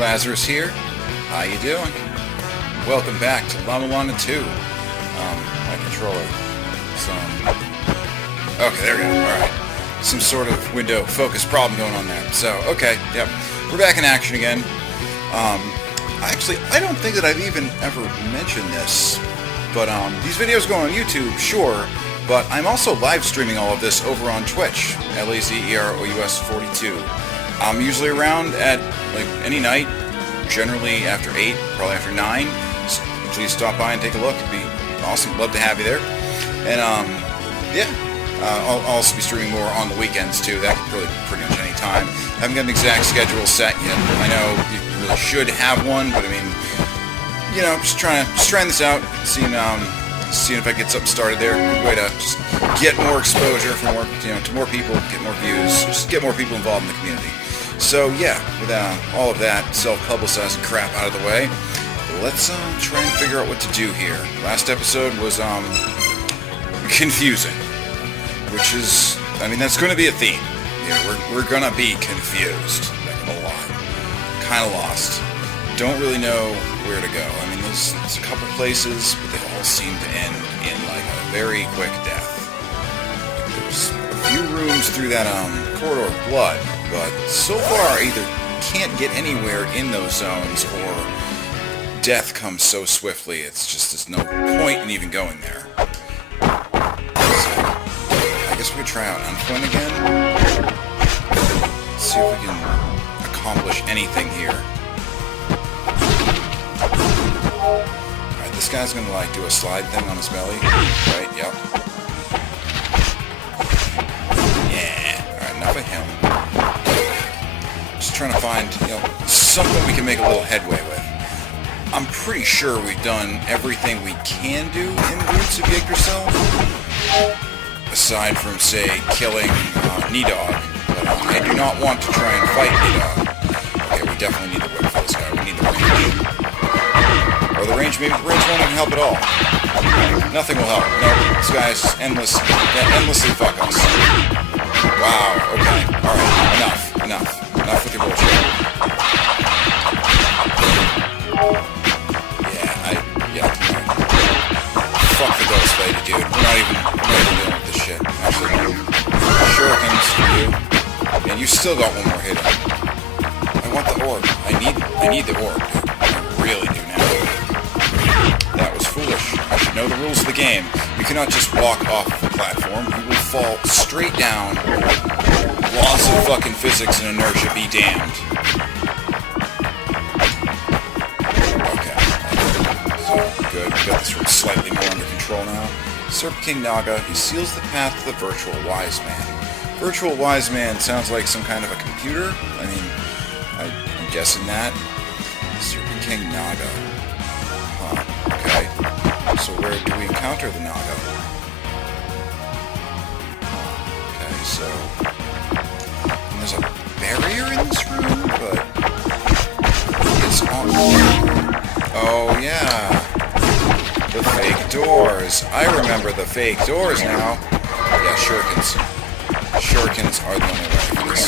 Lazerous here. How you doing? Welcome back to La-Mulana 2. My controller. Okay, there we go. Alright. Some sort of window focus problem going on there. So, okay, yep. We're back in action again. Actually, I don't think that I've even ever mentioned this, but these videos go on YouTube, sure, but I'm also live streaming all of this over on Twitch, LAZEROUS42. I'm usually around at, like, any night, generally after 8, probably after 9. So please stop by and take a look. It'd be awesome. Love to have you there. And, yeah. I'll also be streaming more on the weekends, too. That could really pretty much any time. Haven't got an exact schedule set yet. I know you really should have one, but I mean, you know, just trying this out, seeing if I get something started there. Good way to just get more exposure for more, to more people, get more views, just get more people involved in the community. So yeah, with all of that self-publicizing crap out of the way, let's try and figure out what to do here. Last episode was confusing, which is, I mean, that's going to be a theme. We're going to be confused, like a lot, kind of lost. Don't really know where to go. I mean, there's a couple places, but they all seem to end in like a very quick death. There's a few rooms through that corridor of blood, but so far I either can't get anywhere in those zones or death comes so swiftly there's no point in even going there. So I guess we could try out Untitled again. See if we can accomplish anything here. Alright, this guy's gonna like do a slide thing on his belly. Right, yep. Yeah. Alright, enough of him. Just trying to find, something we can make a little headway with. I'm pretty sure we've done everything we can do in Roots of Yggdrasil. Aside from, say, killing Nidogg. But I do not want to try and fight Nidogg. Okay, we definitely need the whip for this guy. We need the range. Or the range, maybe the range won't even help at all. Nothing will help. No, this guy's endlessly fuck us. Wow, okay. Alright, enough with your bullshit. Fuck the ghost lady, dude. We're not even dealing with this shit. Actually, shurikens for you. And you still got one more hit on. I want the orb. I need the orb, dude. I really do now. That was foolish. I should know the rules of the game. You cannot just walk off the platform. You will fall straight down. Laws of fucking physics and inertia be damned. Okay. So, good. We got this room slightly more under control now. Serpent King Naga, he seals the path to the Virtual Wise Man. Virtual Wise Man sounds like some kind of a computer. I mean, I'm guessing that. Serpent King Naga. Huh, okay. So where do we encounter the Naga? Okay, so... And there's a barrier in this room, but... It's on... Oh, yeah. The fake doors. I remember the fake doors now. Yeah, shurikens. Shurikens are the only way for this.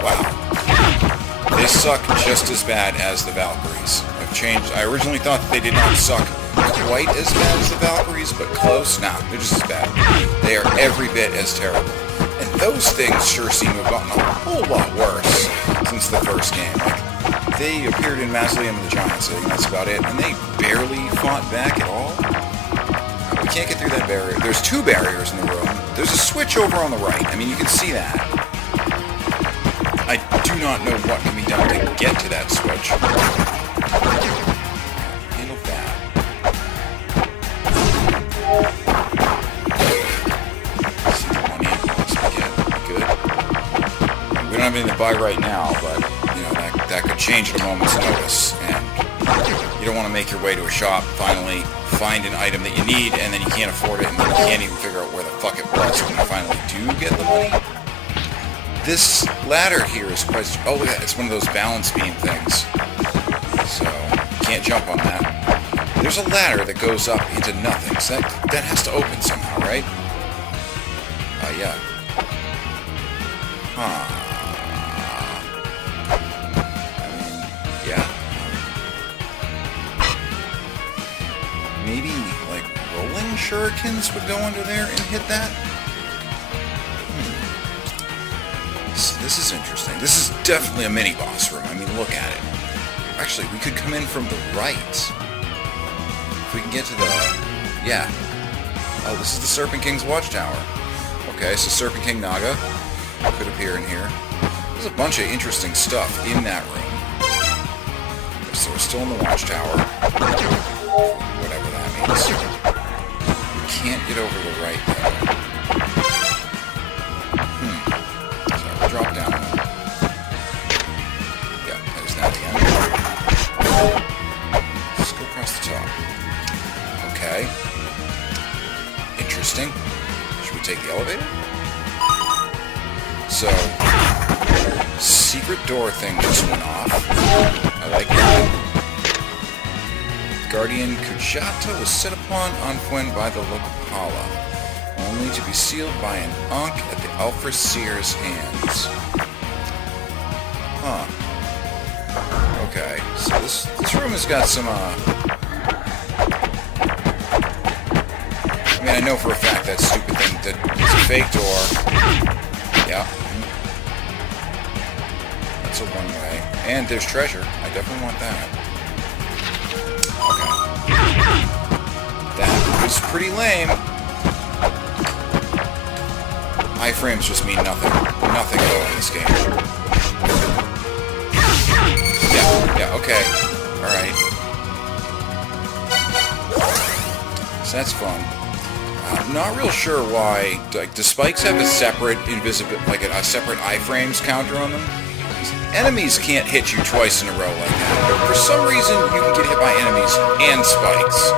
Wow. They suck just as bad as the Valkyries. I've changed. I originally thought that they did not suck quite as bad as the Valkyries, but close. Nah, they're just as bad. They are every bit as terrible. And those things sure seem to have gotten a whole lot worse since the first game. Like, they appeared in Mausoleum of the Giants, I think that's about it, and they barely fought back at all. We can't get through that barrier. There's two barriers in the room. There's a switch over on the right. I mean, you can see that. I do not know what can be done to get to that switch. Handle that. See the money I can possibly get. Good. We don't have anything to buy right now, but, that could change at a moment's notice, and you don't want to make your way to a shop, finally find an item that you need, and then you can't afford it, and then you can't even figure out where the fuck it was when you finally do get the money. This ladder here is quite... Oh, yeah, it's one of those balance beam things. So, you can't jump on that. There's a ladder that goes up into nothing, so that has to open somehow, right? Yeah. Huh. I mean, yeah. Maybe, like, rolling shurikens would go under there and hit that? This is interesting. This is definitely a mini-boss room. I mean, look at it. Actually, we could come in from the right. If we can get to the... Yeah. Oh, this is the Serpent King's Watchtower. Okay, so Serpent King Naga could appear in here. There's a bunch of interesting stuff in that room. So we're still in the Watchtower. Whatever that means. We can't get over the right, though. Drop down. Yeah, there's that again. Let's go across the top. Okay. Interesting. Should we take the elevator? So, secret door thing just went off. I like that. Guardian Kujata was set upon on Fuen by the Lokapala, only to be sealed by an Ankh at the Alpha Seer's hands. Huh. Okay, so this room has got some, I mean, I know for a fact that stupid thing that it's a fake door. Yeah. That's a one-way. And there's treasure. I definitely want that. Okay. That was pretty lame. Iframes just mean nothing. Nothing at all in this game. Yeah, okay. Alright. So that's fun. I'm not real sure why, like, the spikes have a separate a separate iframes counter on them. Enemies can't hit you twice in a row like that. But for some reason, you can get hit by enemies and spikes.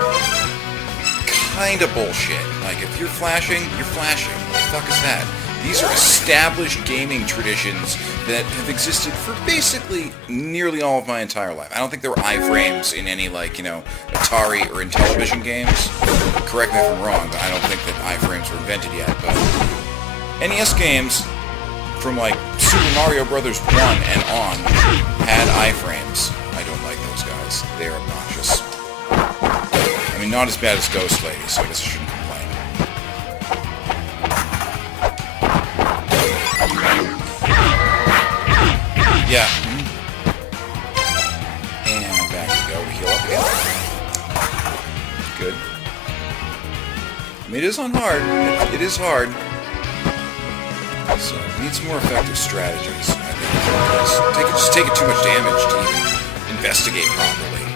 Kinda bullshit. Like, if you're flashing, you're flashing. What the fuck is that? These are established gaming traditions that have existed for basically nearly all of my entire life. I don't think there were iframes in any, like, you know, Atari or Intellivision games. Correct me if I'm wrong, but I don't think that iframes were invented yet. But NES games from, like, Super Mario Bros. 1 and on had iframes. I don't like those guys. They're obnoxious. I mean, not as bad as Ghost Lady, so I guess I shouldn't complain. Yeah. And back we go to heal up again. Good. I mean, it is on hard. It is hard. So, it needs more effective strategies, I think. Just taking too much damage to even investigate properly.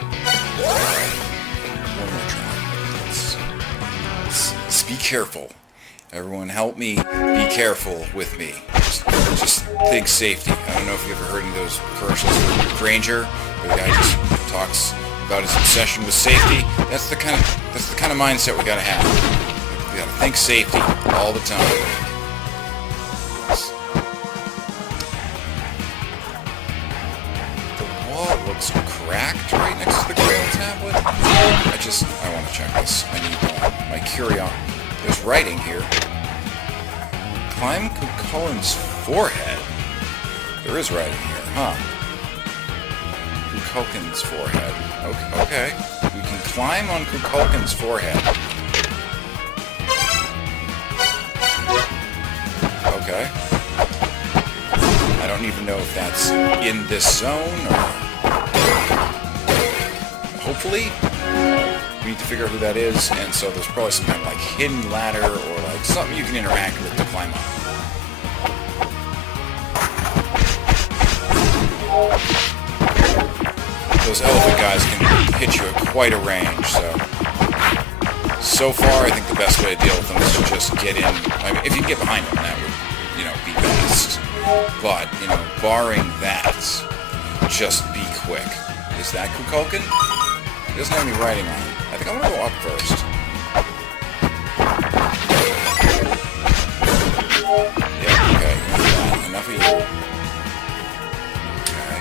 Alright. One more try. Let's be careful. Everyone help me be careful with me. Just think safety. I don't know if you've ever heard of those commercials with Granger, where the guy just talks about his obsession with safety. That's the kind of mindset we gotta have. We gotta think safety all the time. The wall looks cracked right next to the Grail tablet. I want to check this. I need my curiosity. There's writing here. Climb Cucullin's forehead. There is writing here, huh? Cucullin's forehead. Okay. We can climb on Cucullin's forehead. Okay. I don't even know if that's in this zone or... Hopefully. We need to figure out who that is, and so there's probably some kind of, like, hidden ladder or, like, something you can interact with to climb up. Those elephant guys can hit you at quite a range, so far I think the best way to deal with them is to just get in. I mean, if you can get behind them, that would, you know, be best. But, you know, barring that, just be quick. Is that Cucullin? He doesn't have any writing on it. I think I'm gonna go up first. Yeah, okay. Enough of you. Okay,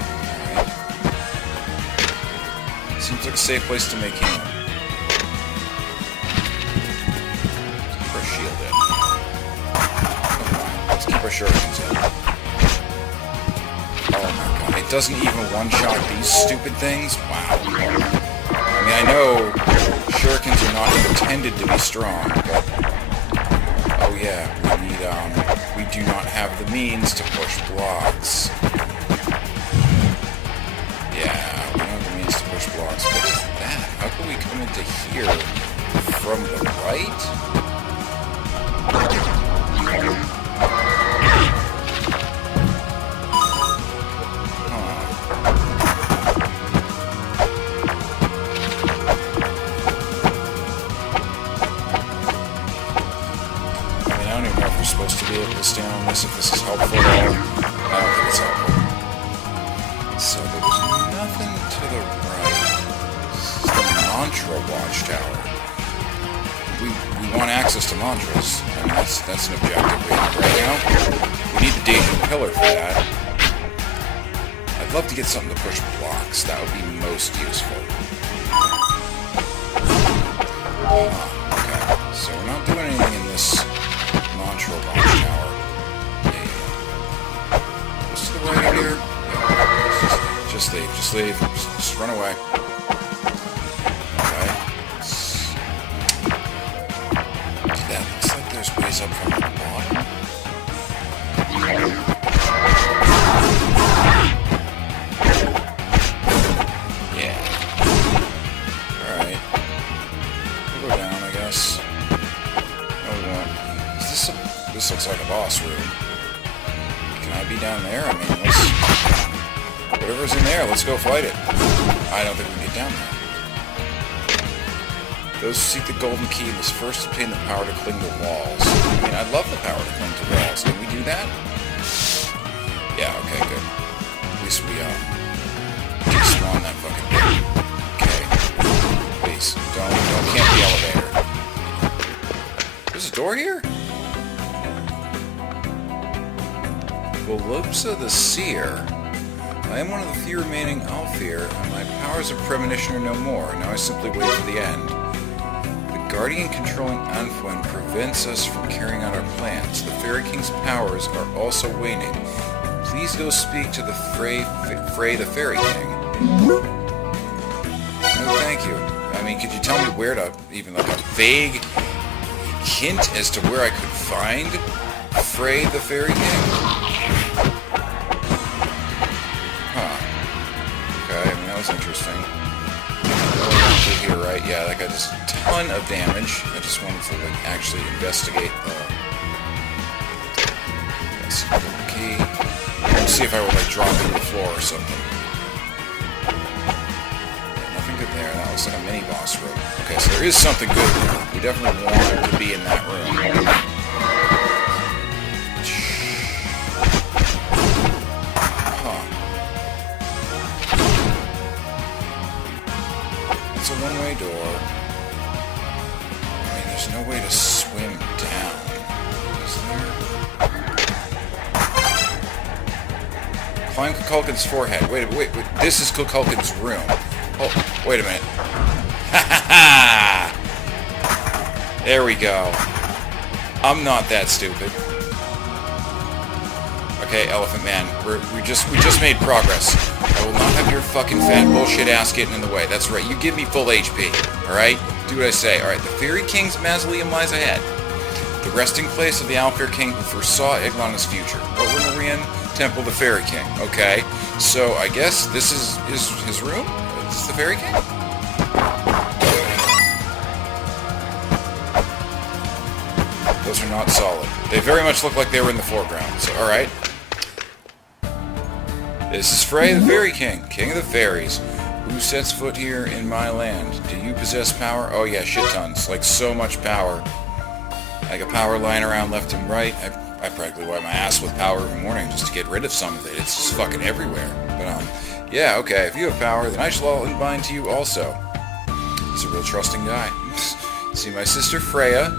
alright. Seems like a safe place to make camp. Let's keep our shield in. Let's keep our shurikens in. doesn't even one-shot these stupid things? Wow. I mean, I know shurikens are not intended to be strong, but... Oh yeah, we do not have the means to push blocks. Yeah, we don't have the means to push blocks. What is that? How can we come into here from the right? Supposed to be able to stand on this if this is helpful at all. I don't think it's helpful. So there's nothing to the right. This is the mantra watchtower. We want access to mantras. I mean, that's an objective we have right now. We need the Dacian pillar for that. I'd love to get something to push blocks. That would be most useful. Okay, so we're not doing anything in this mantra watchtower. Just to the right out here. Yeah. Just leave. Just leave. Just run away. Okay. That looks like there's ways up from the bottom. Yeah. Alright. We'll go down, I guess. No, we won't. This looks like a boss room. Can I be down there? I mean, whatever's in there, let's go fight it. I don't think we can get down there. Those who seek the golden key must first obtain the power to cling to walls. I mean, I'd love the power to cling to walls. Can we do that? Yeah, okay, good. At least we, despawn that fucking thing. Okay. Please, don't camp the elevator. There's a door here? Volupsa the Seer. I am one of the few remaining Alfir, and my powers of premonition are no more. Now I simply wait for the end. The guardian controlling Anfuin prevents us from carrying out our plans. The Fairy King's powers are also waning. Please go speak to the Frey the Fairy King. No, thank you. I mean, could you tell me where to, even like a vague hint as to where I could find Frey the Fairy King? Interesting. Here, right? Yeah, that guy does a ton of damage. I just wanted to like actually investigate the key. Let's see if I would like drop it to the floor or something. Nothing good there. That looks like a mini boss room. Okay, so there is something good there. We definitely wanted to be in that room. It's a one-way door. I mean, there's no way to swim down, is there? Climb Kukulkan's forehead. Wait. This is Kukulkan's room. Oh, wait a minute. Ha ha ha! There we go. I'm not that stupid. Okay, Elephant Man, we just made progress. I will not have your fucking fat bullshit ass getting in the way. That's right, you give me full HP, alright? Do what I say. Alright, the Fairy King's mausoleum lies ahead. The resting place of the Alfir King who foresaw Eglana's future. Overmarine Temple of the Fairy King. Okay, so I guess this is his room? Is this the Fairy King? Those are not solid. They very much look like they were in the foreground, so alright. This is Frey the Fairy King, King of the Fairies. Who sets foot here in my land? Do you possess power? Oh yeah, shit tons. Like so much power. I got power lying around left and right. I practically wipe my ass with power every morning just to get rid of some of it. It's just fucking everywhere. But yeah, okay, if you have power, then I shall bind to you also. He's a real trusting guy. See my sister Freya,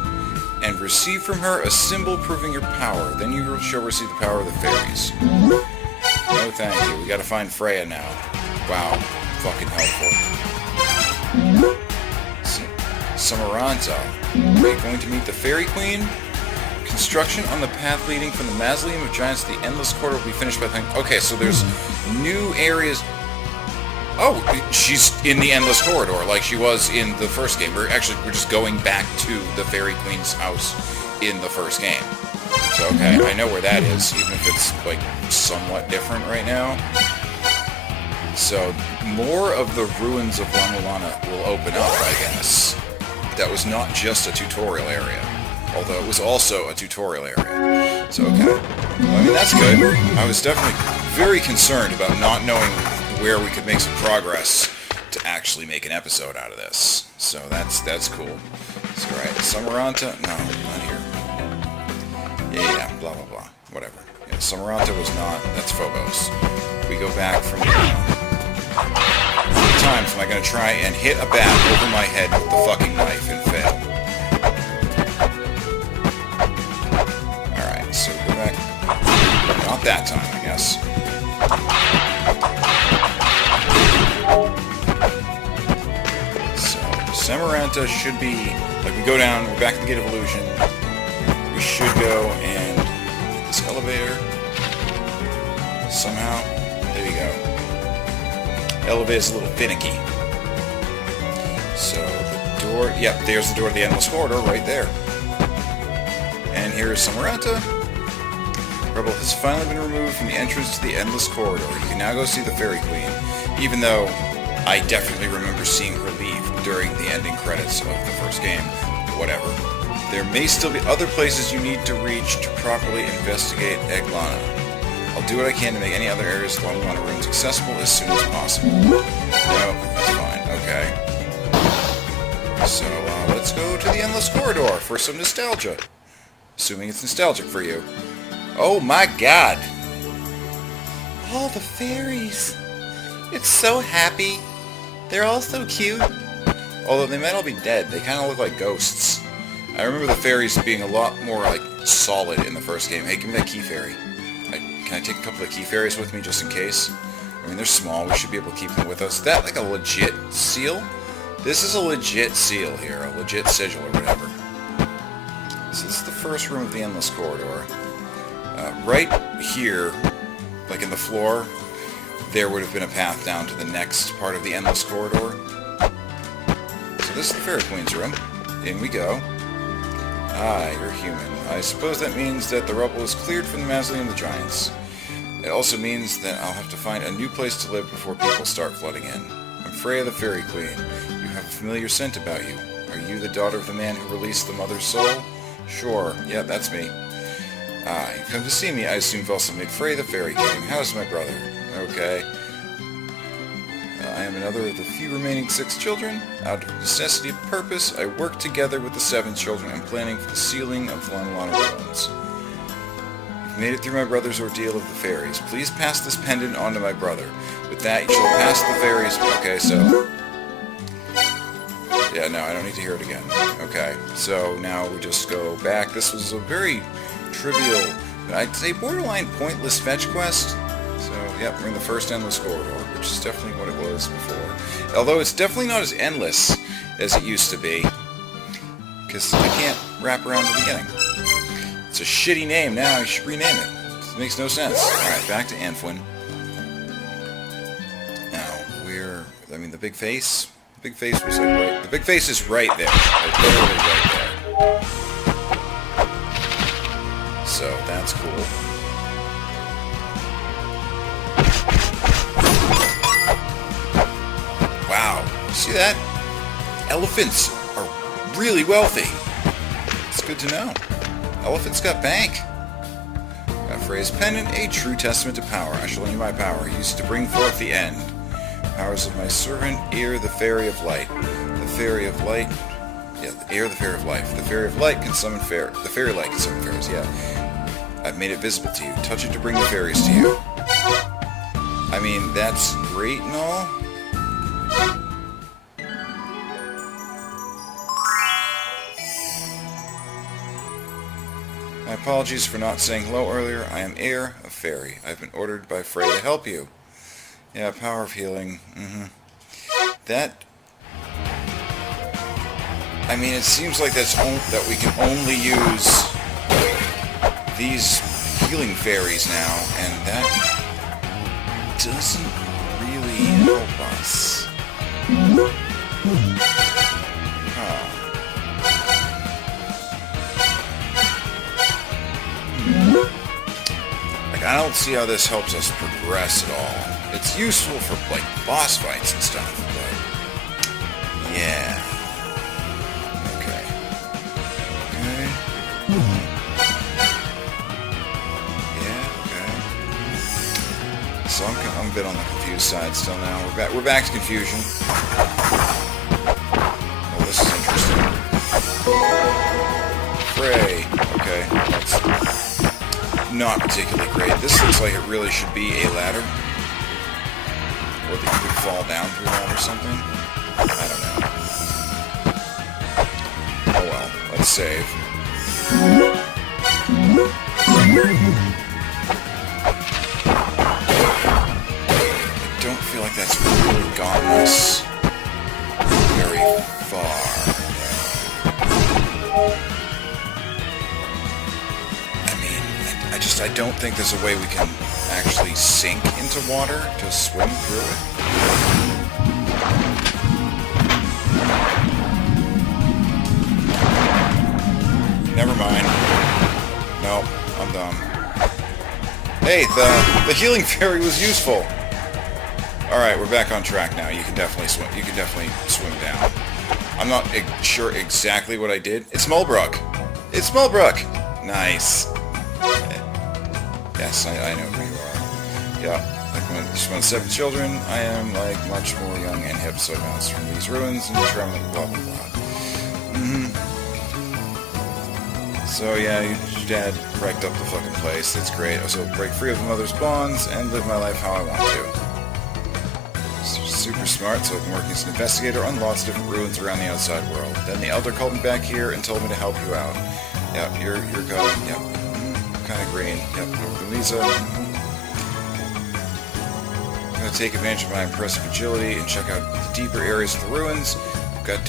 and receive from her a symbol proving your power. Then you shall receive the power of the fairies. No thank you. We gotta find Freya now. Wow. Fucking helpful. Samaranta. Are you going to meet the Fairy Queen? Construction on the path leading from the Mausoleum of Giants to the Endless Corridor will be finished by the time... Okay, so there's new areas... Oh, she's in the Endless Corridor, like she was in the first game. We're just going back to the Fairy Queen's house in the first game. So, okay, I know where that is, even if it's, like, somewhat different right now. So, more of the ruins of La-Mulana will open up, I guess. That was not just a tutorial area. Although it was also a tutorial area. So, okay. Well, I mean, that's good. I was definitely very concerned about not knowing where we could make some progress to actually make an episode out of this. So that's cool. So, alright, Samaranta... No, not here. Yeah, blah, blah, blah. Whatever. Yeah, Samaranta was not... That's Phobos. We go back from here. How many times am I going to try and hit a bat over my head with the fucking knife and fail? Alright, so go back. Not that time, I guess. So, Samaranta should be... Like, we go down, we're back at the Gate of Illusion. We should go and... hit this elevator. Somehow. There you go. Elevator's a little finicky. So, the door... Yep, there's the door to the Endless Corridor right there. And here's Samaranta. Rubble has finally been removed from the entrance to the Endless Corridor. You can now go see the Fairy Queen, even though I definitely remember seeing her leave during the ending credits of the first game. Whatever. There may still be other places you need to reach to properly investigate Eglana. I'll do what I can to make any other areas of La-Mulana rooms accessible as soon as possible. No, that's fine. Okay. So, let's go to the Endless Corridor for some nostalgia. Assuming it's nostalgic for you. Oh my god! Oh, the fairies! It's so happy. They're all so cute. Although they might all be dead. They kind of look like ghosts. I remember the fairies being a lot more, like, solid in the first game. Hey, give me that key fairy. Can I take a couple of key fairies with me just in case? I mean, they're small. We should be able to keep them with us. Is that like a legit seal? This is a legit seal here. A legit sigil or whatever. So this is the first room of the Endless Corridor. Right here, like in the floor, there would have been a path down to the next part of the Endless Corridor. So this is the Fairy Queen's room. In we go. Ah, you're human. I suppose that means that the rubble is cleared from the Mausoleum of the Giants. It also means that I'll have to find a new place to live before people start flooding in. I'm Freya the Fairy Queen. You have a familiar scent about you. Are you the daughter of the man who released the mother's soul? Sure. Yeah, that's me. Ah, you've come to see me. I assume you've also made Freya the Fairy King. How's my brother? Okay. I am another of the few remaining 6 children. Out of necessity of purpose, I work together with the 7 children in planning for the sealing of the La-Mulana ruins. You've made it through my brother's ordeal of the fairies. Please pass this pendant on to my brother. With that, you shall pass the fairies... Okay, so... Yeah, no, I don't need to hear it again. Okay, so now we just go back. This was a very trivial, I'd say borderline pointless fetch quest. So, yep, we're in the first Endless Corridor, which is definitely what it was before. Although it's definitely not as endless as it used to be, because I can't wrap around the beginning. It's a shitty name now, you should rename it. It makes no sense. Alright, back to Anfuin. Now, I mean, the big face? The big face was like right... The big face is right there. Like, literally right there. So, that's cool. Wow. See that? Elephants are really wealthy. It's good to know. Elephants got bank. Got Freya's pendant, a true testament to power. I shall lend you my power, used to bring forth the end. Powers of my servant, Ear, the Fairy of Light. The Fairy of Light... Yeah, Ear, the Fairy of Life. The Fairy of Light can summon fairies. The Fairy Light can summon fairies, yeah. I've made it visible to you. Touch it to bring the fairies to you. I mean, that's great and all. My apologies for not saying hello earlier. I am Air, a fairy. I've been ordered by Freya to help you. Yeah, power of healing. That... I mean, it seems like that we can only use these healing fairies now, and that doesn't really help us. Huh. Like, I don't see how this helps us progress at all. It's useful for, like, boss fights and stuff, but... yeah. Okay. Yeah, okay. So I'm a bit on the confused side still now. We're back to confusion. Oh, this is interesting. Fray. Okay, that's not particularly great. This looks like it really should be a ladder. Or that you could fall down through that or something. I don't know. Oh well, let's save. I don't feel like that's really gotten us very far. I don't think there's a way we can actually sink into water to swim through it. Never mind. Nope, I'm dumb. Hey, the healing fairy was useful. Alright, we're back on track now. You can definitely swim. You can definitely swim down. I'm not sure exactly what I did. It's Mulbrook. It's Mulbrook. Nice. Yes, I know who you are. Yeah, like when 7 children, I am like much more young and hip, so I bounced from these ruins and trembling, blah blah blah. So yeah, your dad wrecked up the fucking place. It's great. I was able to break free of the mother's bonds and live my life how I want to. Super smart, so I've been working as an investigator on lots of different ruins around the outside world. Then the elder called me back here and told me to help you out. Yeah, you're going. Yep. Kind of green. Yep, Lisa. I'm gonna take advantage of my impressive agility and check out the deeper areas of the ruins. I've got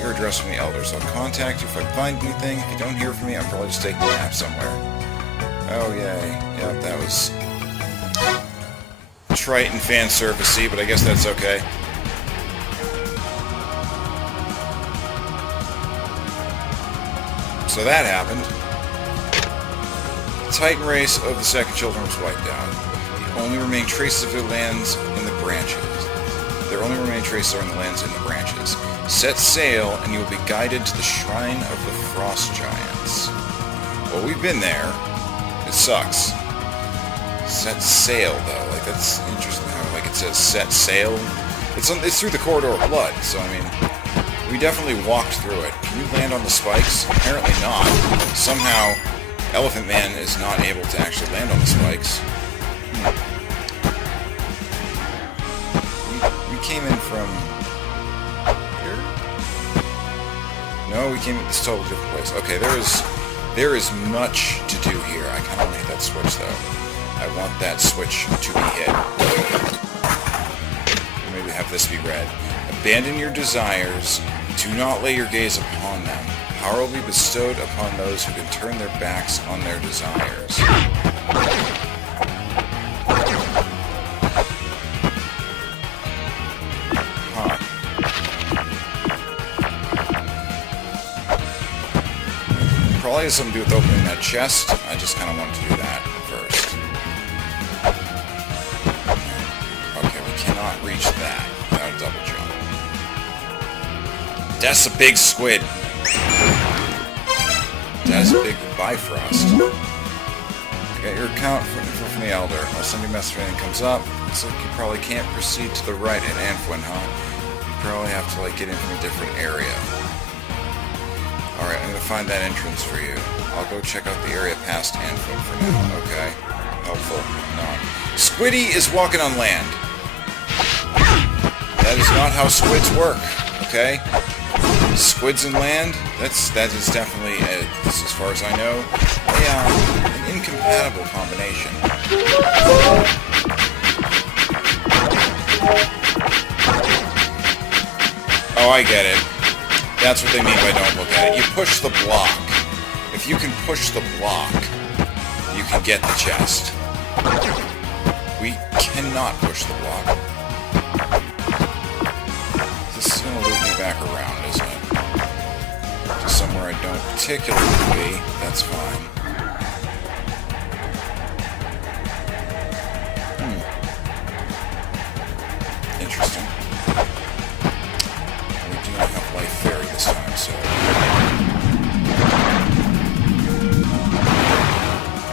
your address from the Elder, so I'll contact you if I find anything. If you don't hear from me, I'm probably just taking a nap somewhere. Oh yay. Yep, that was trite and fan servicey, but I guess that's okay. So that happened. The Titan race of the second children was wiped out. The only remaining traces of their lands in the branches. Their only remaining traces are in the lands in the branches. Set sail, and you will be guided to the Shrine of the Frost Giants. Well, we've been there. It sucks. Set sail, though. Like, that's interesting how, like, it says set sail. It's through the Corridor of Blood, so, I mean, we definitely walked through it. Can you land on the spikes? Apparently not. Somehow, Elephant Man is not able to actually land on the spikes. We came in from here? No, we came in this totally different place. Okay, there is much to do here. I kind of want to hit that switch, though. I want that switch to be hit. Or maybe have this be red. Abandon your desires. Do not lay your gaze upon them. Power will be bestowed upon those who can turn their backs on their desires. Huh. Probably has something to do with opening that chest. I just kind of wanted to do that first. Okay, we cannot reach that without a double jump. That's a big squid. That's a big Bifrost. I got your account from the Elder. I'll send you a message if anything comes up. Looks like you probably can't proceed to the right at Anfuin, huh? You probably have to, like, get in from a different area. Alright, I'm gonna find that entrance for you. I'll go check out the area past Anfuin for now, okay? Helpful. No. Squiddy is walking on land. That is not how squids work, okay? Squids and land, that is definitely, as far as I know, an incompatible combination. Oh, I get it. That's what they mean by don't look at it. You push the block. If you can push the block, can get the chest. We cannot push the block. This is going to loop me back around, isn't it? To somewhere I don't particularly be. That's fine. Interesting. We do not have Life Fairy this time, so...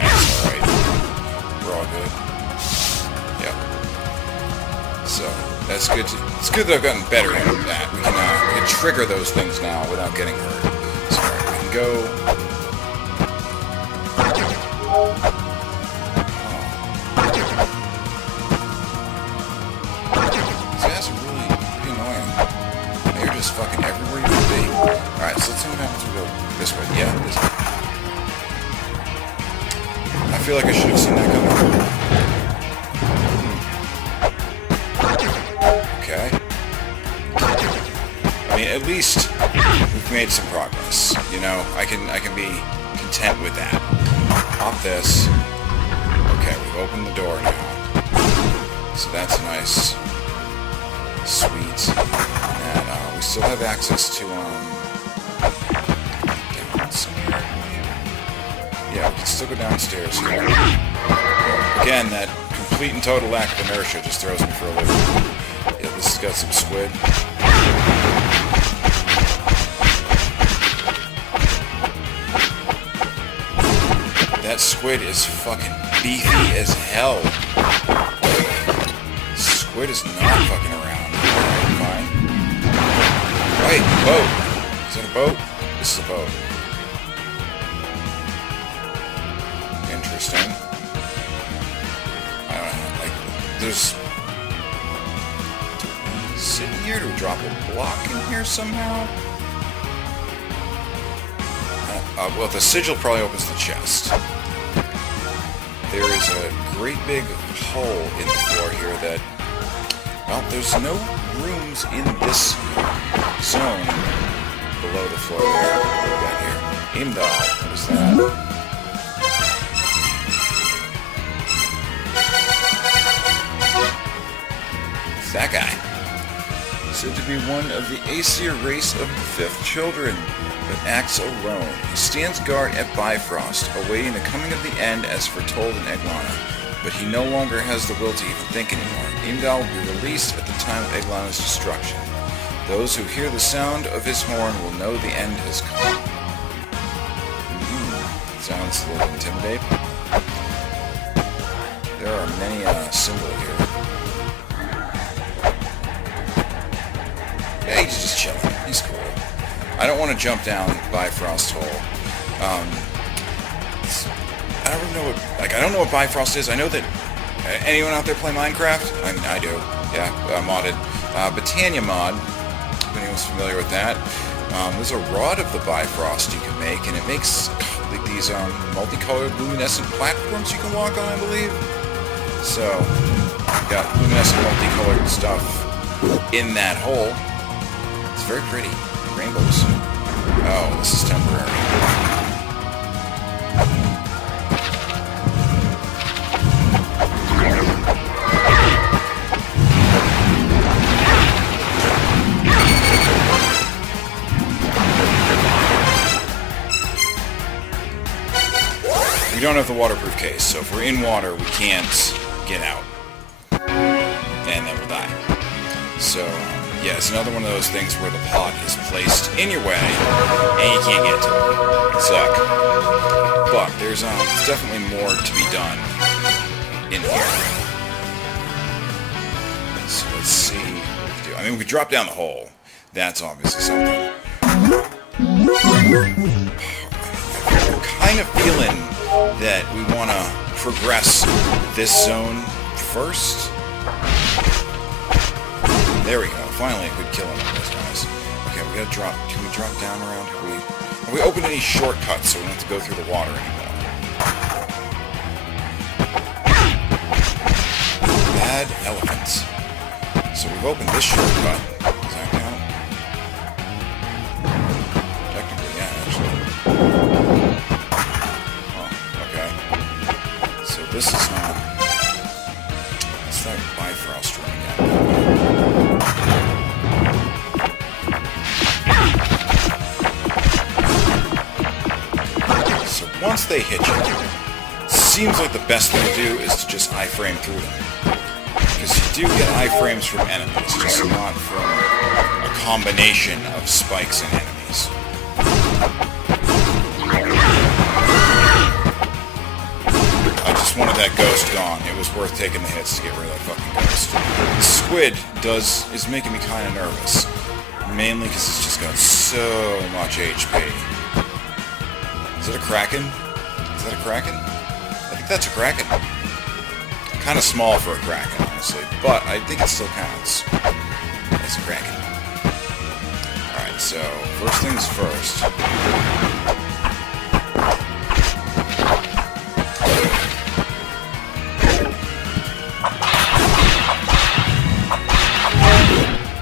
That's alright. We're all good. Yep. So, that's good. It's good that I've gotten better at that. We can trigger those things now without getting hurt. So, alright, we can go... fucking everywhere you would be. Alright, so let's see what happens if we go this way. Yeah, this way. I feel like I should have seen that coming. Okay. I mean, at least we've made some progress. You know, I can be content with that. Pop this. Okay, we've opened the door now. So that's nice. Sweet. And we still have access to, down somewhere. Yeah, we can still go downstairs here. Again, that complete and total lack of inertia just throws me for a loop. Yeah, this has got some squid. That squid is fucking beefy as hell. Squid is not fucking around. Fine. Wait, boat. Is that a boat? This is a boat. Interesting. I don't know, like, there's... Do we sit in here? Do we drop a block in here somehow? Well, the sigil probably opens the chest. There is a great big hole in the floor here that... Well, there's no rooms in this zone below the floor there. What do we got here? Nidogg. What is that? It's that guy. Said to be one of the Aesir race of the Fifth Children, but acts alone. He stands guard at Bifrost, awaiting the coming of the end as foretold in La-Mulana. But he no longer has the will to even think anymore. Nidogg will be released at the time of La-Mulana's destruction. Those who hear the sound of his horn will know the end has come. Sounds a little intimidating. There are many symbols here. Yeah, he's just chilling. He's cool. I don't want to jump down Bifrost hole. I don't know what, I don't know what Bifrost is. I know that anyone out there play Minecraft? I mean, I do. Yeah, modded. Botania mod, if anyone's familiar with that. There's a rod of the Bifrost you can make, and it makes like these multicolored luminescent platforms you can walk on, I believe. So, you've got luminescent multicolored stuff in that hole. It's very pretty. Rainbows. Oh, this is temporary. We don't have the waterproof case, so if we're in water, we can't get out. And then we'll die. So, yeah, it's another one of those things where the pot is placed in your way, and you can't get to it. Suck. But there's definitely more to be done in here. So let's see what we do. I mean, we could drop down the hole. That's obviously something. I'm kind of feeling that we want to progress this zone first. There we go. Finally, a good kill on those guys. Okay, we gotta drop. Can we drop down around? Have we opened any shortcuts so we don't have to go through the water anymore? Bad elephants. So we've opened this shortcut. Does that count? Technically, yeah, actually. Oh, okay. that Bifrost room again. So once they hit you, it seems like the best thing to do is to just iframe through them. Because you do get iframes from enemies, just not from a combination of spikes and enemies. I just wanted that ghost gone. It was worth taking the hits to get rid of that fucking ghost. The squid is making me kind of nervous. Mainly because it's just got so much HP. Is it a kraken? Is that a kraken? I think that's a kraken. Kind of small for a kraken, honestly, but I think it still counts as a kraken. Alright, so first things first.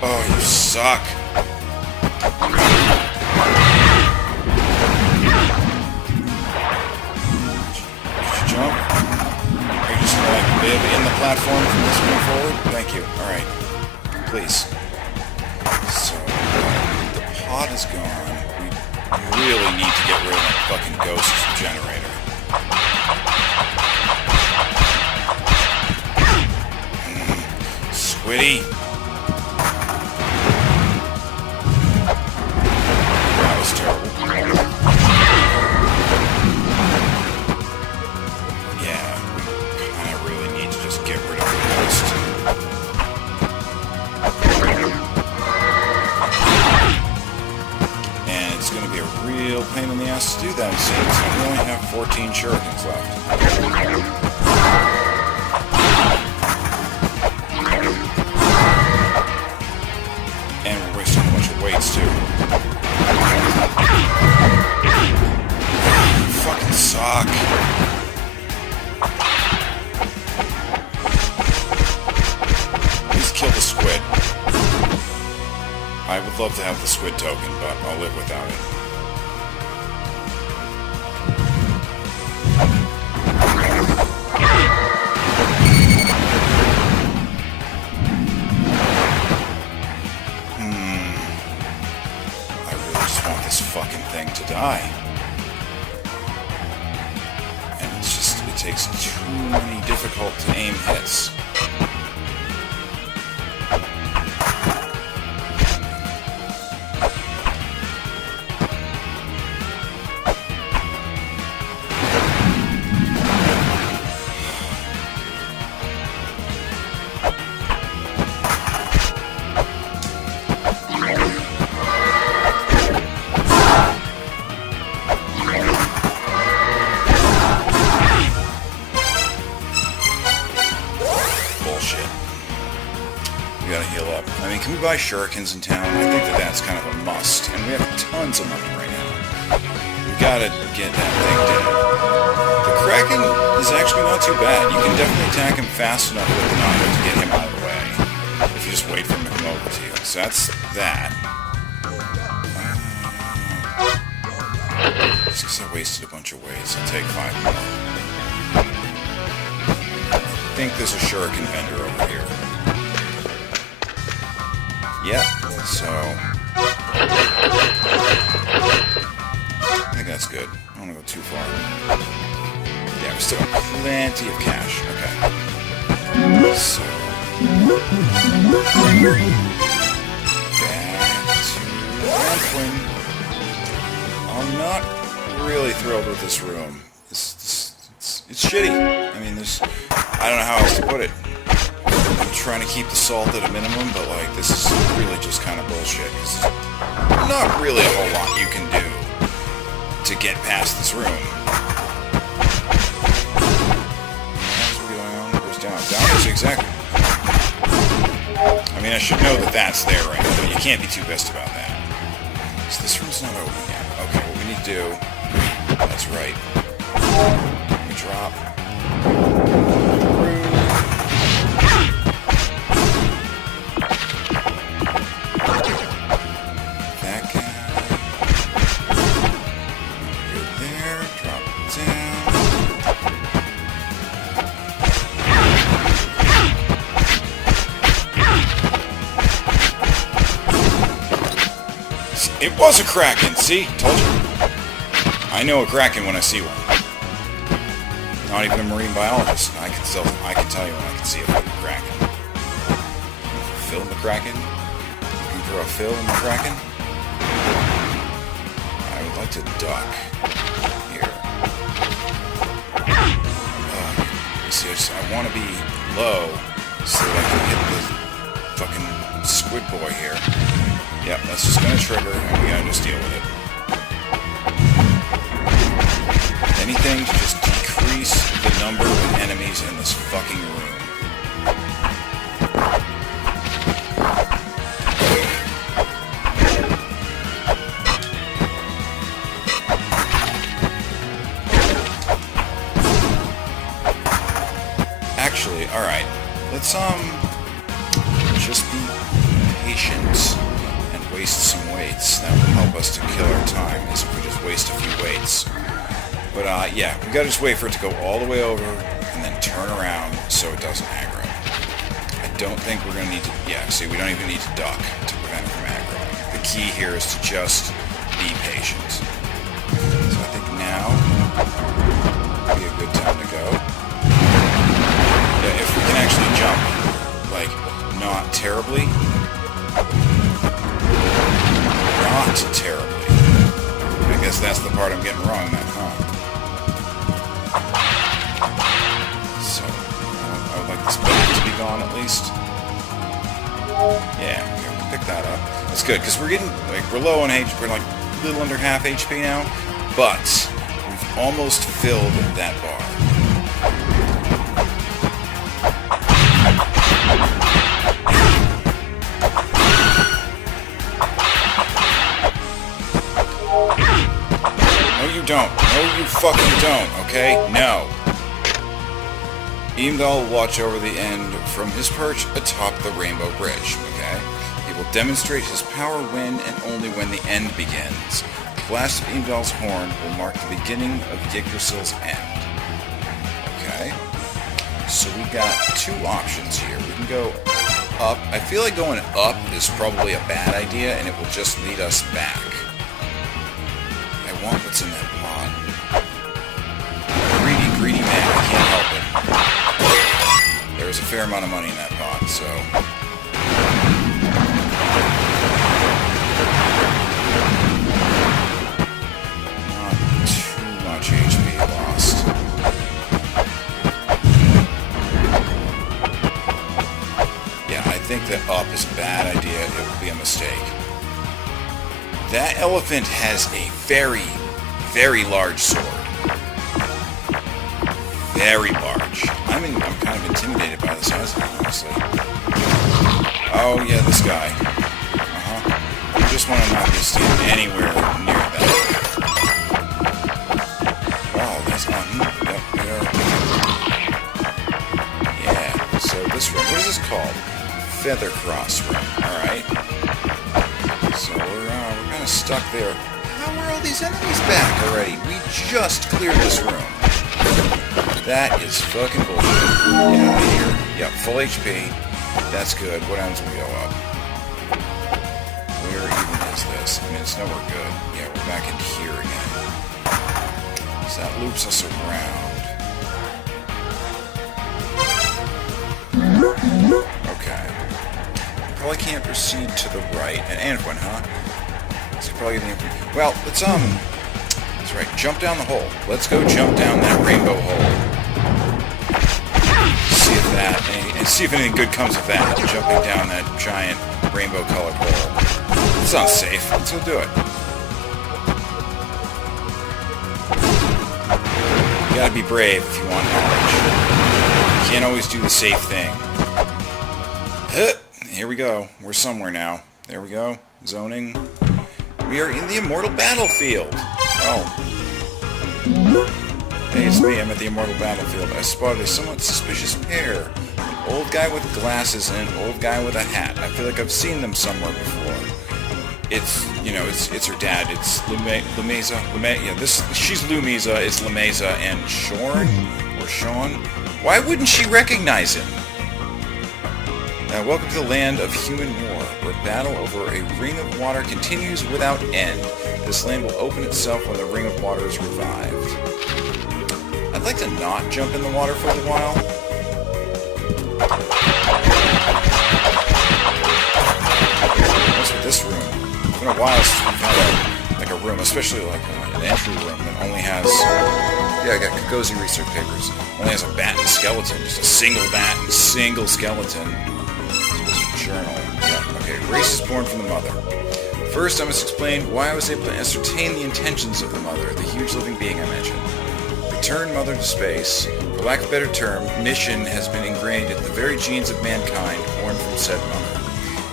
Oh, you suck. Jump. Are you just gonna live in the platform from this point forward? Thank you. Alright. Please. So, the pot is gone. We really need to get rid of that fucking ghost generator. Squiddy. That was terrible. Yeah, we kind of really need to just get rid of the ghost. And it's going to be a real pain in the ass to do that, it seems. We only have 14 shurikens left. And we're wasting a bunch of weights, too. You fucking suck. Please kill the squid. I would love to have the squid token, but I'll live without it. Fucking thing to die. And it's just, it takes too many difficult to aim hits. Can we buy shurikens in town? I think that's kind of a must. And we have tons of money right now. We gotta get that thing dead. The kraken is actually not too bad. You can definitely attack him fast enough with the knife to get him out of the way. If you just wait for him to come over to you. So that's that. Just because I wasted a bunch of weights, I'll take 5 more. I think there's a shuriken vendor over here. Yeah, so I think that's good. I don't want to go too far. Yeah, we still have plenty of cash. Okay. So back to Ramfwin. I'm not really thrilled with this room. It's shitty. I mean, I don't know how else to put it. I'm trying to keep the salt at a minimum, but like this is really just kind of bullshit. Cause there's not really a whole lot you can do to get past this room. How's it going on? It goes down. Down is exactly. I mean, I should know that that's there right now, but you can't be too pissed about that. So this room's not open yet. Okay, what we need to do. That's right. We drop. It was a Kraken! See? Told you. I know a Kraken when I see one. Not even a marine biologist. I can tell you when I can see a fucking Kraken. Film the Kraken? Looking for a fill in the Kraken? I would like to duck here. See, I want to be low so that I can hit the fucking squid boy here. Yep, that's just going to trigger, and we gotta just deal with it. Anything to just decrease the number of enemies in this fucking room. Actually, alright. Let's, just be patient and waste some weights. That will help us to kill our time, is if we just waste a few weights. But, yeah, we gotta just wait for it to go all the way over, and then turn around so it doesn't aggro. I don't think we're gonna need to, yeah, see, we don't even need to duck to prevent it from aggroing. The key here is to just be patient. So I think now would be a good time to go. Yeah, if we can actually jump, like, not terribly. Not terribly. I guess that's the part I'm getting wrong then, huh? So, I would like this back to be gone at least. Yeah, okay, we'll pick that up. That's good, because we're getting, like, we're low on HP, we're like a little under half HP now, but we've almost filled that bar. Don't. No, you fucking don't, okay? No. Imdal will watch over the end from his perch atop the Rainbow Bridge, okay? He will demonstrate his power when and only when the end begins. The blast of Imdal's horn will mark the beginning of Yggdrasil's end. Okay? So we got two options here. We can go up. I feel like going up is probably a bad idea, and it will just lead us back. I want what's in that pot. Greedy man, I can't help it. There's a fair amount of money in that pot, so... Not too much HP lost. Yeah, I think that up is a bad idea. It would be a mistake. That elephant has a very, very large sword. Very large. I'm kind of intimidated by the size of it, honestly. Oh, yeah, this guy. I just want to not be standing anywhere near that. Wow, that's not... Yep, there. Yeah, so this room... What is this called? Feather Cross room. Alright. So we're kind of stuck there. How are all these enemies back already? We just cleared this room. That is fucking bullshit. Get out of here. Yep, full HP. That's good. What happens when we go up? Where even is this? I mean, it's nowhere good. Yeah, we're back in here again. So that loops us around. Okay. Probably can't proceed to the right. And Antoine, huh? It's probably the... Well, let's, that's right. Jump down the hole. Let's go jump down that rainbow hole. See if that... And see if anything good comes of that. Jumping down that giant rainbow-colored hole. It sounds safe. Let's go do it. You gotta be brave if you want knowledge. You can't always do the safe thing. Here we go. We're somewhere now. There we go. Zoning. We are in the Immortal Battlefield. Oh. Hey, it's me. I'm at the Immortal Battlefield. I spotted a somewhat suspicious pair. An old guy with glasses and an old guy with a hat. I feel like I've seen them somewhere before. It's, you know, it's her dad. It's Lumeza. Yeah, she's Lumeza. It's Lumeza and Shorn or Sean. Why wouldn't she recognize him? Welcome to the land of human war. where battle over a ring of water continues without end. This land will open itself when the ring of water is revived. I'd like to not jump in the water for a little while. What's with this room? It's been a while since we've had a room, especially like an entry room that only has... Yeah, I got Kagozi research papers. Only has a bat and skeleton. Just a single bat and single skeleton. Journal. Yeah, okay. Race is born from the mother. First, I must explain why I was able to ascertain the intentions of the mother, the huge living being I mentioned. Return mother to space. For lack of a better term, mission has been ingrained in the very genes of mankind born from said mother.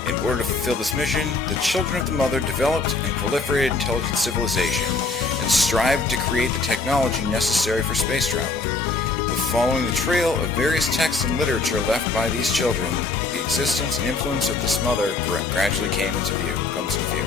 In order to fulfill this mission, the children of the mother developed and proliferated intelligent civilization, and strived to create the technology necessary for space travel. Following the trail of various texts and literature left by these children, the existence and influence of this mother gradually comes into view.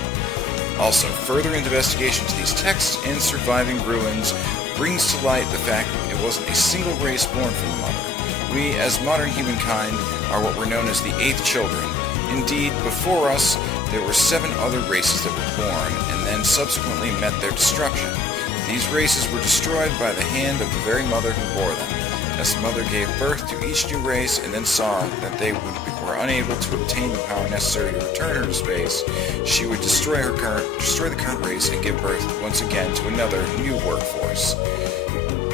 Also, further investigation to these texts and surviving ruins brings to light the fact that it wasn't a single race born from the mother. We, as modern humankind, are what were known as the 8th children. Indeed, before us, there were 7 other races that were born, and then subsequently met their destruction. These races were destroyed by the hand of the very mother who bore them. As the mother gave birth to each new race and then saw that they were unable to obtain the power necessary to return her to space, she would destroy the current race and give birth once again to another new workforce.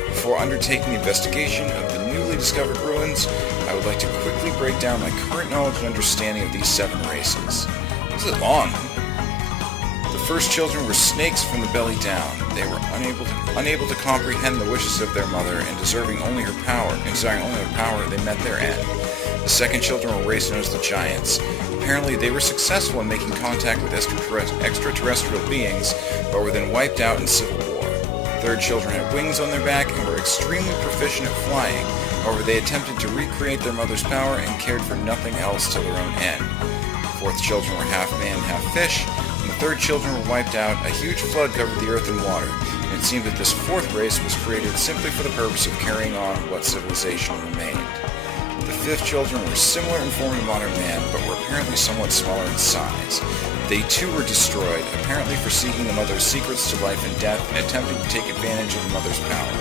Before undertaking the investigation of the newly discovered ruins, I would like to quickly break down my current knowledge and understanding of these 7 races. This is long. The first children were snakes from the belly down. They were unable to comprehend the wishes of their mother, and desiring only her power, they met their end. The second children were a race known as the Giants. Apparently, they were successful in making contact with extraterrestrial beings, but were then wiped out in civil war. The third children had wings on their back and were extremely proficient at flying. However, they attempted to recreate their mother's power and cared for nothing else till their own end. The fourth children were half man, half fish. The third children were wiped out. A huge flood covered the earth and water, and it seemed that this 4th race was created simply for the purpose of carrying on what civilization remained. The 5th children were similar in form to modern man, but were apparently somewhat smaller in size. They too were destroyed, apparently for seeking the mother's secrets to life and death and attempting to take advantage of the mother's power.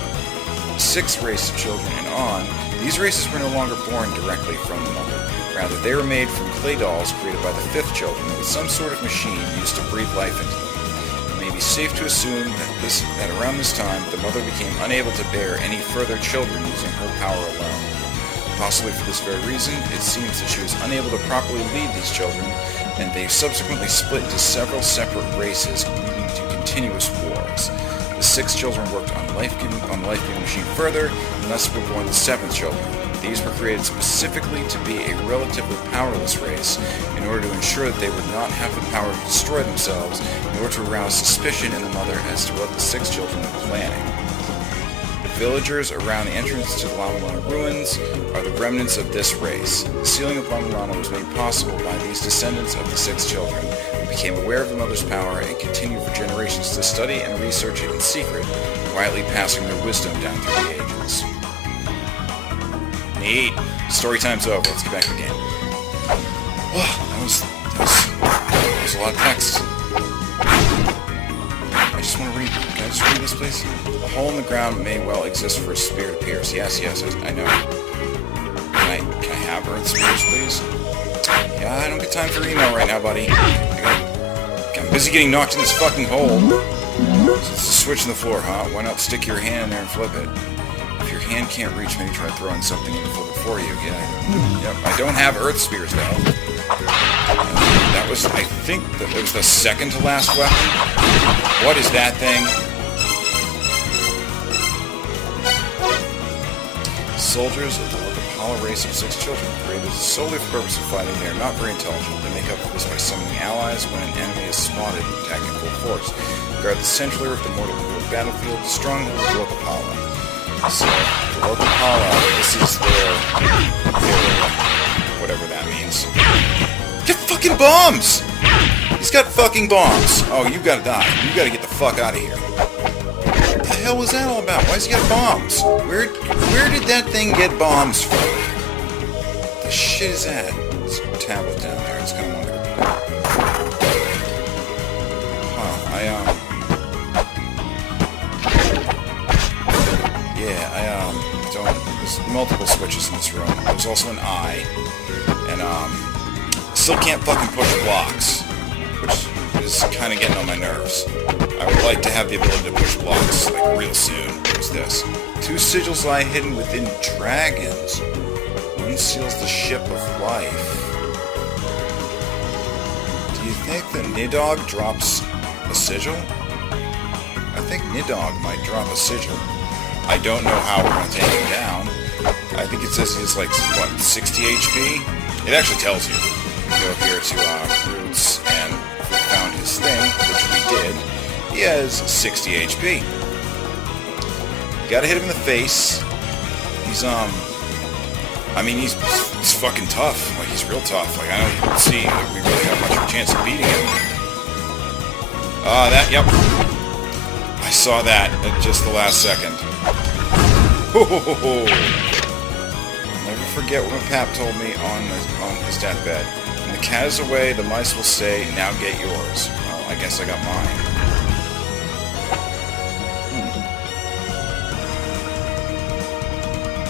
The 6th race of children and on, these races were no longer born directly from the mother. Rather, they were made from clay dolls created by the 5th children with some sort of machine used to breathe life into them. It may be safe to assume that around this time, the mother became unable to bear any further children using her power alone. Possibly for this very reason, it seems that she was unable to properly lead these children, and they subsequently split into several separate races, leading to continuous wars. The 6 children worked on the life-giving machine further, and thus were born the 7th children. These were created specifically to be a relatively powerless race, in order to ensure that they would not have the power to destroy themselves, in order to arouse suspicion in the mother as to what the 6 children were planning. The villagers around the entrance to the La-Mulana ruins are the remnants of this race. The sealing of La-Mulana was made possible by these descendants of the 6 children, who became aware of the mother's power and continued for generations to study and research it in secret, quietly passing their wisdom down through the ages. Neat. Story time's over. Let's get back to the game. That was a lot of text. I just want to read. Can I just read this, please? A hole in the ground may well exist for a spear to pierce. Yes, I know. Can I have Earth spears, please? Yeah, I don't get time for email right now, buddy. I'm busy getting knocked in this fucking hole. So it's a switch in the floor, huh? Why not stick your hand in there and flip it? If your hand can't reach, maybe try throwing something in the flip it for you. Yeah. Yep. I don't have Earth spears, though. That was, I think, that was the second to last weapon. What is that thing? Soldiers of the Apollo race of 6 children, created solely for the purpose of fighting. They are not very intelligent. They make up for this by summoning allies when an enemy is spotted and attacking full force. Guard the central area of the mortal battlefield, the stronghold of the local Apollo. So, the local Apollo, this is their whatever that means. Get fucking bombs! He's got fucking bombs! Oh, you gotta die. You gotta get the fuck out of here. What the hell was that all about? Why's he got bombs? Where did that thing get bombs from? The shit is that? It's a tablet down there. It's kind of wonderful. There's multiple switches in this room. There's also an eye. And, still can't fucking push blocks. Which is kind of getting on my nerves. I would like to have the ability to push blocks, like, real soon. What's this? 2 sigils lie hidden within dragons. One seals the ship of life. Do you think that Nidogg drops a sigil? I think Nidogg might drop a sigil. I don't know how we're going to take him down. I think it says he's like, what, 60 HP? It actually tells you. You go here to Roots, and if we found his thing, which we did, he has 60 HP. You gotta hit him in the face. He's, I mean, he's fucking tough. Like, he's real tough. Like, I don't see like, we really have much of a chance of beating him. Yep. I saw that at just the last second. Ho ho ho ho! Never forget what my pap told me on his deathbed. When the cat is away, the mice will say, "Now get yours." Well, I guess I got mine.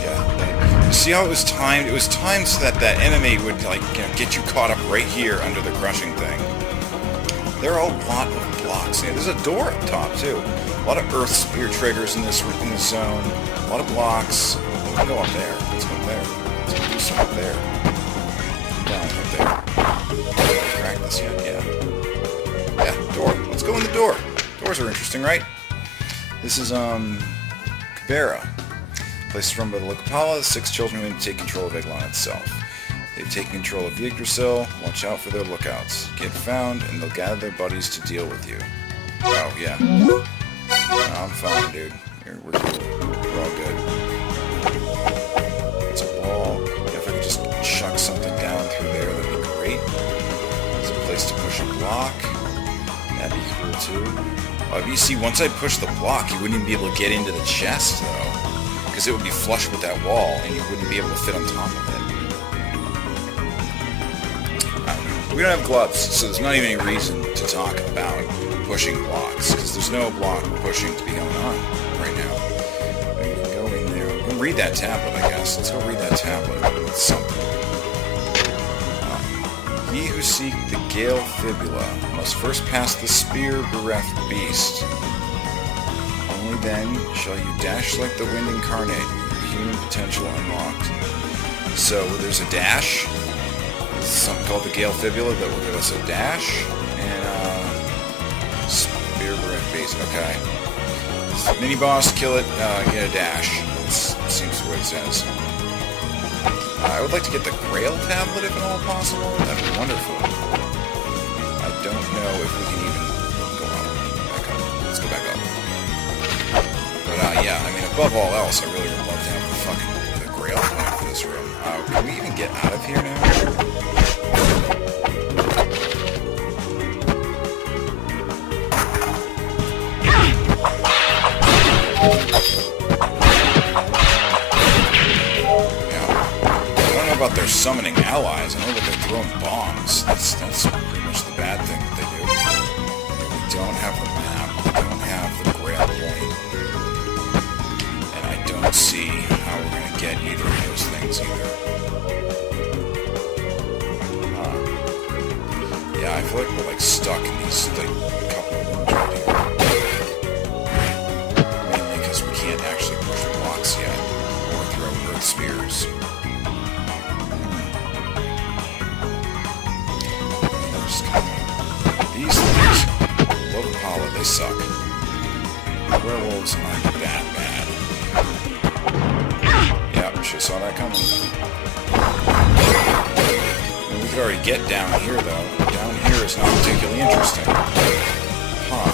Yeah. You see how it was timed? It was timed so that that enemy would, like, you know, get you caught up right here under the crushing thing. There are a lot of blocks. Yeah, there's a door up top too. A lot of earth spear triggers in this zone. A lot of blocks. We can go up there. Let's go up there. Let's do some up there. Down up there. Crack this yet? Yeah. Yeah, door. Let's go in the door. Doors are interesting, right? This is Cabera. Place run by the La-Mulana. The 6 children are going to take control of La-Mulana itself. They've taken control of Yggdrasil. Watch out for their lookouts. Get found, and they'll gather their buddies to deal with you. Oh, yeah. No, I'm fine, dude. We're cool. We're all good. It's a wall. If I could just chuck something down through there, that'd be great. There's a place to push a block. That'd be cool, too. You see, once I push the block, you wouldn't even be able to get into the chest, though. Because it would be flush with that wall, and you wouldn't be able to fit on top of it. We don't have gloves, so there's not even any reason to talk about pushing blocks, because there's no block pushing to be going on right now. We can go in there. We can read that tablet, I guess. Let's go read that tablet. It's something. Ye who seek the Gale Fibula must first pass the spear-bereft beast. Only then shall you dash like the wind incarnate, your human potential unlocked. So, there's a dash. Something called the Gale Fibula that will give us a dash, and spear bereft beast. Okay. Mini boss, kill it, get a dash. That seems what it says. I would like to get the Grail tablet if at all possible. That'd be wonderful. I don't know if we can even go up. Back up. Let's go back up. But yeah, I mean, above all else, I really would love to have the Grail tablet for this room. Can we even get out of here now? About their summoning allies. I know that they're throwing bombs. That's pretty much the bad thing that they do. We don't have the map. We don't have the Grail point. And I don't see how we're going to get either of those things either. Yeah, I feel like we're like stuck in these like couple of rooms right here. Mainly because we can't actually push blocks yet or throw earth spears. These things, La-Mulana, they suck. The werewolves aren't that bad. Yeah, should have saw that coming. I mean, we could already get down here, though. Down here is not particularly interesting. Huh.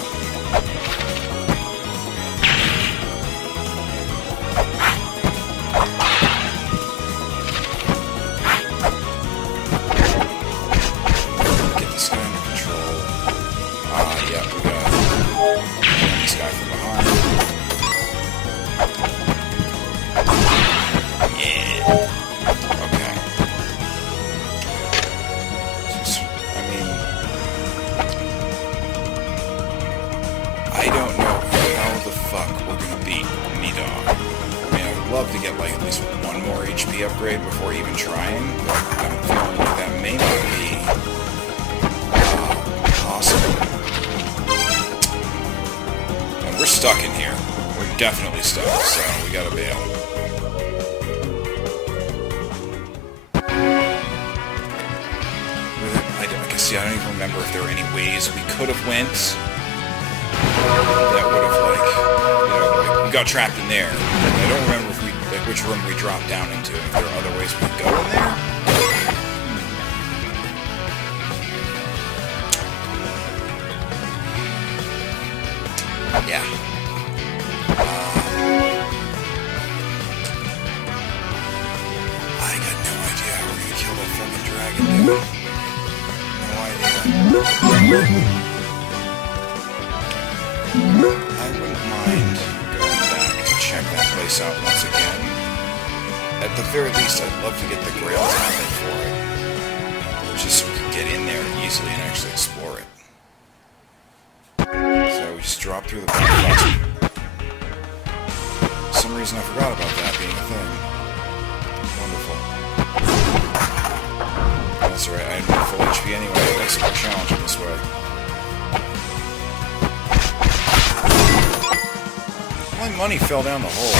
to get like at least one more HP upgrade before even trying. I'm feeling like that may not be possible. And we're stuck in here. We're definitely stuck, so we gotta bail. I don't even remember if there were any ways we could have went that would have, like, you know, like, we got trapped in there. I don't remember if we, like, which room we dropped down into, if there are other ways we could go in there. Yeah. I got no idea how we're gonna kill that fucking dragon, dude. I wouldn't mind going back to check that place out once again. At the very least, I'd love to get the Grail Tablet for it. Just so we can get in there easily and actually explore it. So we just drop through the back. For some reason I forgot about that being a thing. Wonderful. That's alright, I have full HP anyway. It makes it more challenging this way. My money fell down the hole.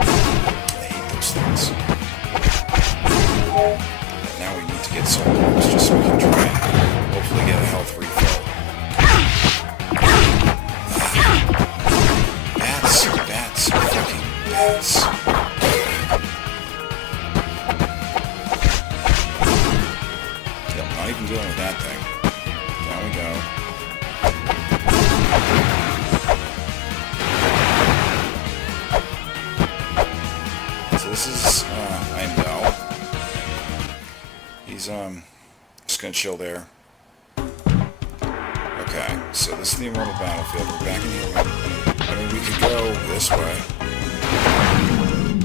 I hate those things. And now we need to get some orbs just so we can try and hopefully get a health refill. Bats, fucking bats. Not even dealing with that thing. Down we go. So this is, I know. He's, just gonna chill there. Okay, so this is the Immortal Battlefield. We're back in here. I mean, we could go this way.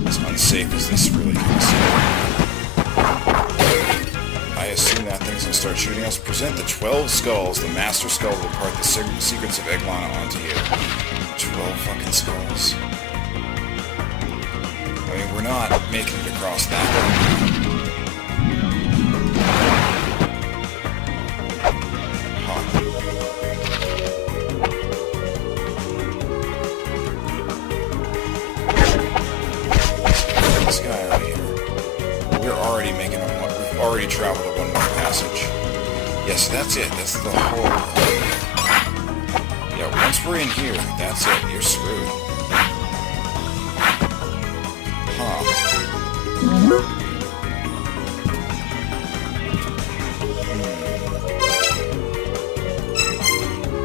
As unsafe as this really is. I assume that thing's gonna start shooting us. Present the 12 skulls. The Master Skull will impart the secrets of La-Mulana onto you. 12 fucking skulls. I mean, we're not making it across that way. Huh. Get this guy out of here. We're already making a... We've already traveled a one more passage. Yes, that's it. That's the whole... Yeah, once we're in here, that's it. You're screwed. Huh.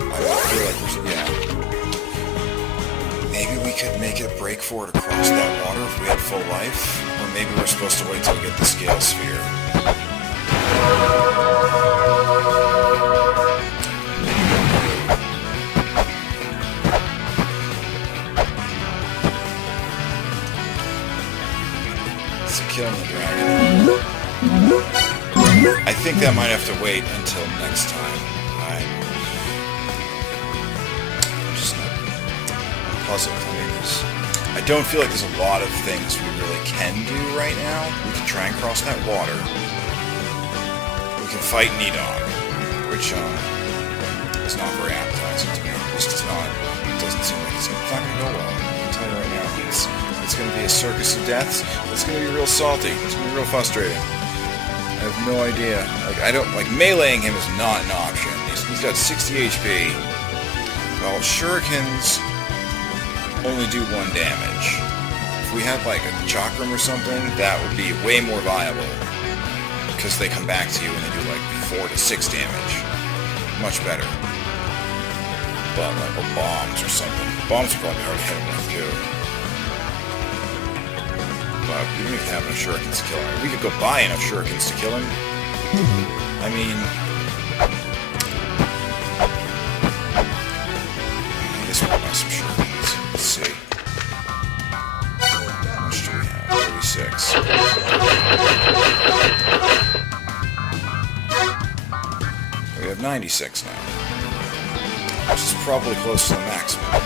I feel like we're... Yeah. Maybe we could make it a break for it across that water if we had full life. Or maybe we're supposed to wait till we get the scale sphere. It's a killing the dragon. I think that might have to wait until next time. I'm just not... I'm puzzled. I mean, I don't feel like there's a lot of things we really can do right now. We can try and cross that water. We can fight Nidogg, which is not very appetizing to me. It's just not. It doesn't seem like it's not going to go well. I can tell you right now, it's going to be a circus of deaths. It's going to be real salty. It's going to be real frustrating. I have no idea. Like, I don't like meleeing him is not an option. He's got 60 HP. Well, shurikens only do 1 damage. If we had like a chakram or something, that would be way more viable. Because they come back to you and they do like 4 to 6 damage. Much better. But like, or bombs or something. Bombs are probably hard to hit him with too. But we don't even have enough shurikens to kill him. We could go buy enough shurikens to kill him. I mean... I guess we'll buy some shurikens. Let's see. How much do we have? 36. We have 96 now. Which is probably close to the maximum.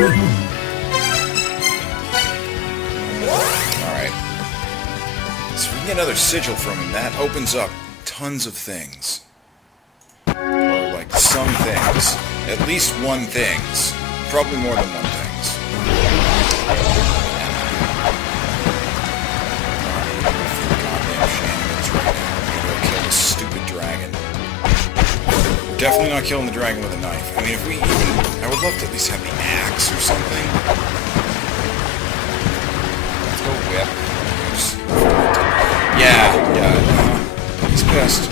Alright. So if we can get another sigil from him, that opens up tons of things. Or like some things. At least one things. Probably more than one things. Kill this stupid dragon. We're definitely not killing the dragon with a knife. I mean, if we even... I would love to at least have the axe or something. Let's go whip. Yeah. He's pissed.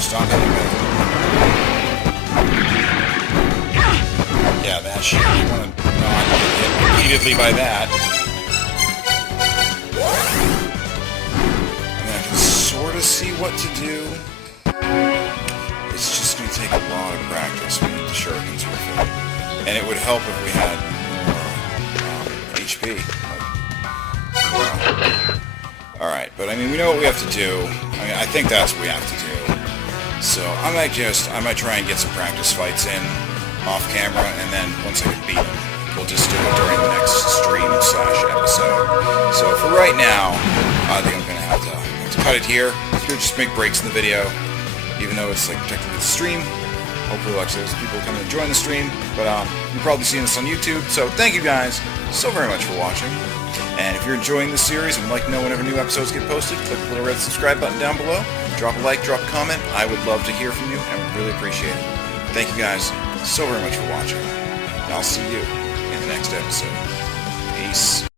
Stop hitting me. Yeah, that shit. You want to not get hit repeatedly by that. I mean, I can sort of see what to do. It's just going to take a lot of practice. We need the shurikens with it. And it would help if we had more HP. Alright, but I mean, we know what we have to do. I mean, I think that's what we have to do. So I might try and get some practice fights in off camera, and then once I can beat them, we'll just do it during the next stream/episode. So for right now, I think I'm gonna have to cut it here. It's gonna just make breaks in the video, even though it's like technically a stream. Hopefully, like those people come and join the stream. But you're probably seeing this on YouTube. So thank you guys so very much for watching. And if you're enjoying this series and would like to know whenever new episodes get posted, click the little red subscribe button down below. Drop a like, drop a comment. I would love to hear from you and would really appreciate it. Thank you guys so very much for watching. And I'll see you in the next episode. Peace.